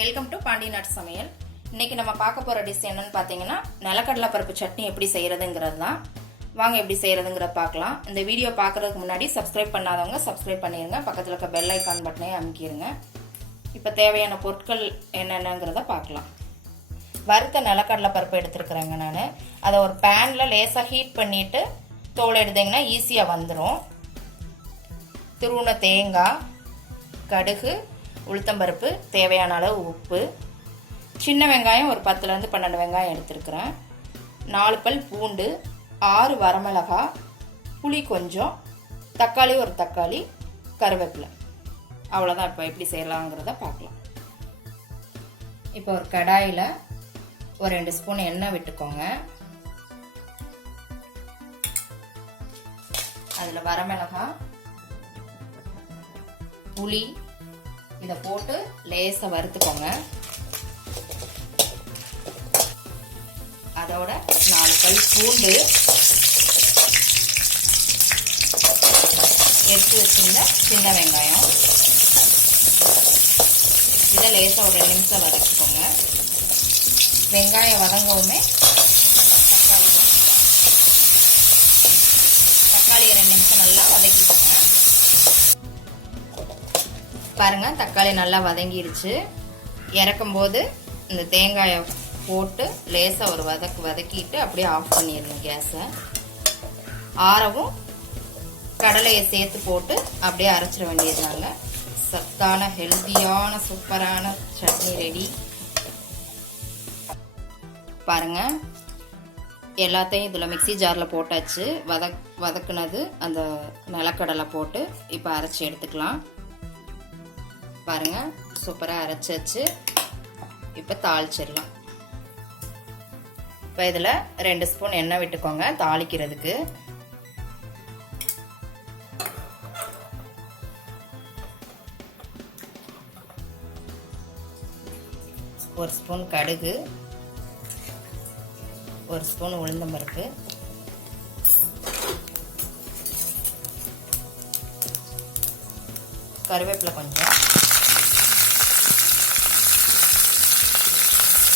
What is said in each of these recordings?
Welcome to Pandi நாட்டு சமையல். இன்னைக்கு நம்ம பார்க்க போகிற டிஷ் என்னன்னு பார்த்தீங்கன்னா நிலக்கடலை பருப்பு சட்னி எப்படி செய்கிறதுங்கிறது தான். வாங்க எப்படி செய்கிறதுங்கிறத பார்க்கலாம். இந்த வீடியோ பார்க்குறதுக்கு முன்னாடி சப்ஸ்கிரைப் பண்ணாதவங்க சப்ஸ்கிரைப் பண்ணிடுங்க. பக்கத்தில் இருக்க பெல் ஐக்கான் பட்டனை அமுக்கிடுங்க. இப்போ தேவையான பொருட்கள் என்னென்னங்கிறத பார்க்கலாம். வறுத்த நிலக்கடலை பருப்பு எடுத்துருக்குறேங்க நான். அதை ஒரு பேனில் லேசாக ஹீட் பண்ணிவிட்டு தோல் எடுத்தீங்கன்னா ஈஸியாக வந்துடும். துருவின தேங்காய், கடுகு, உளுத்தம்பருப்பு, தேவையான அளவு உப்பு, சின்ன வெங்காயம் ஒரு 10லேருந்து 12 வெங்காயம் எடுத்துருக்குறேன், 4 பல் பூண்டு, 6 வரமிளகா, புளி கொஞ்சம், தக்காளி ஒரு தக்காளி, கருவேப்பிலை. அவ்வளோதான். இப்போ எப்படி செய்யலாங்கிறத பார்க்கலாம். இப்போ ஒரு கடாயில் ஒரு 2 ஸ்பூன் எண்ணெய் விட்டுக்கோங்க. அதில் வரமிளகா, புளி இதை போட்டு லேசாக வறுத்துக்கோங்க. அதோட 4 பல் பூண்டு, எடுத்து வச்சிருந்த சின்ன வெங்காயம், இதை லேசாக ஒரு 2 நிமிஷம் வதக்கிக்கோங்க. வெங்காயம் வதங்கவுமே தக்காளி 2 நிமிஷம் நல்லா வதக்கிக்கோங்க. பாருங்க, தக்காளி நல்லா வதங்கிருச்சு. இறக்கும் போது இந்த தேங்காயை போட்டு லேசாக ஒரு வதக்கிட்டு அப்படியே ஆஃப் பண்ணிடணும் கேஸை. ஆறவும் கடலையை சேர்த்து போட்டு அப்படியே அரைச்சிட வேண்டியதுனால சத்தான ஹெல்த்தியான சூப்பரான சட்னி ரெடி. பாருங்க, எல்லாத்தையும் இதில் மிக்ஸி ஜாரில் போட்டாச்சு. வதக்குனது அந்த நிலக்கடலை போட்டு இப்போ அரைச்சி எடுத்துக்கலாம். பாருங்க, சூப்பராக அரைச்சாச்சு. இப்போ தாளிச்சிடலாம். இப்போ இதில் 2 ஸ்பூன் எண்ணெய் விட்டுக்கோங்க தாளிக்கிறதுக்கு. ஒரு ஸ்பூன் கடுகு, 1 ஸ்பூன் உளுந்தம்பருப்பு, கருவேப்பிலை கொஞ்சம்,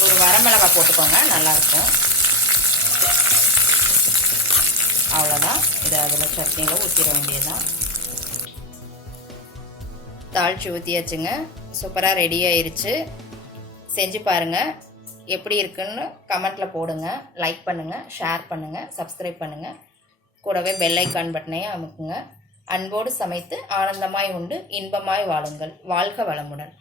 ஒரு வரமிளகாய் போட்டுக்கோங்க, நல்லாயிருக்கும். அவ்வளோதான். இதை அதில் சட்னியில் ஊற்றிட வேண்டியதுதான். தாளித்து ஊற்றியாச்சுங்க. சூப்பராக ரெடி ஆயிருச்சு. செஞ்சு பாருங்கள். எப்படி இருக்குன்னு கமெண்ட்டில் போடுங்க. லைக் பண்ணுங்கள், ஷேர் பண்ணுங்கள், சப்ஸ்கிரைப் பண்ணுங்கள். கூடவே பெல் ஐக்கான் பட்டனையும் அமுக்குங்க. அன்போடு சமைத்து ஆனந்தமாய் உண்டு இன்பமாய் வாழுங்கள். வாழ்க வளமுடன்.